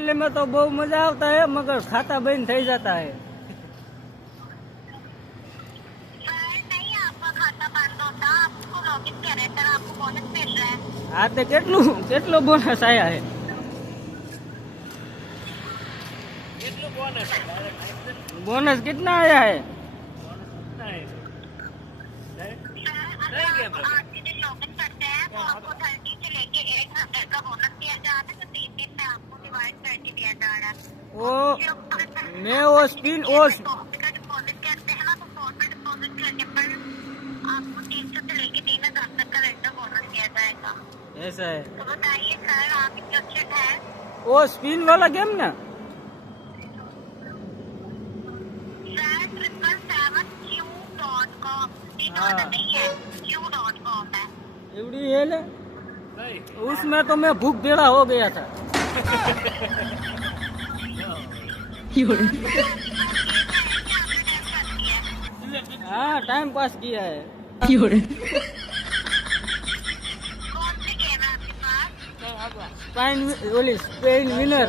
में तो बहुत मजा आता है मगर खाता बंद થઈ जाता है। नहीं आपका खाता बंद होता, आपको लॉगिन करे सर, आपको बोनस मिल रहा है। हाँ तो કેટલો બોનस आया है? बोनस कितना आया है? आज के दिन लॉगिन करते हैं तो आपको 30 से लेके 100 का बोनस दिया जा रहा है, तो 3 दिन में आपको डिवाइड करके दिया जा रहा है। वो मैं वो स्पिन वो का डिपॉजिट करते हैं ना, तो 100 रुपये डिपॉजिट करने पर आपको 300 से लेके 3000 तक का रैंडम बोनस दिया जाएगा। ऐसा है। तो बताइए सर, आप इंटरेस्टेड है? वो स्पिन वाला गेम ना? नहीं है, Q.com है। एवडी है ले? उसमें तो मैं भूख टेढ़ा हो गया था। हाँ टाइम पास किया है। कौन सी गेम है आपके पास? Spain winner.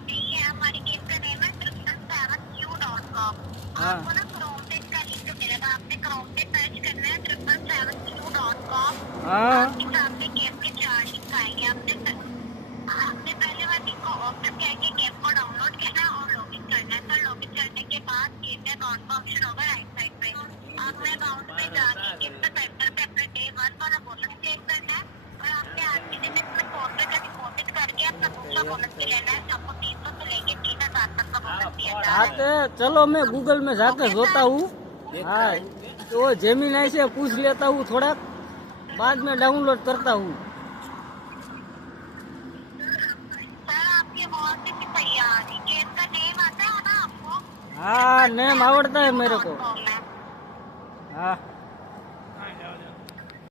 नहीं है, हमारी गेम का नेम है Q.com। आपको ना क्रोम पे इसका लिंक मिलेगा, आपने क्रोम पे सर्च करना है Q.com। हाँ आपके सामने गेम के 4 लिंक आएंगे। आपने पहले वाले लिंक को ओपन करके गेम को डाउनलोड करना है और लॉगिन करना है। सर लॉगिन करने के बाद गेम में अकाउंट का ऑप्शन होगा राइट साइड पे, आपने अकाउंट पे जाके गेम पे सेंटर पे अपने डे 1 वाला बोनस क्लेम करना है और आपने आज के दिन इसमें 100 रुपये का डिपॉजिट करके अपना दूसरा बोनस भी लेना है। आपको 300 से लेके 3000 तक का बोनस दिया जा रहा हाँ है। तो चलो मैं गूगल में जाकर जोता हूँ। हाँ तो जेमिनाई से पूछ लेता हूँ थोड़ा, बाद में डाउनलोड करता हूँ। सर आपकी आवाज भी सही आ रही, गेम का नेम आता है ना आपको? हाँ नेम आवड़ता है मेरे को। .com है। हाँ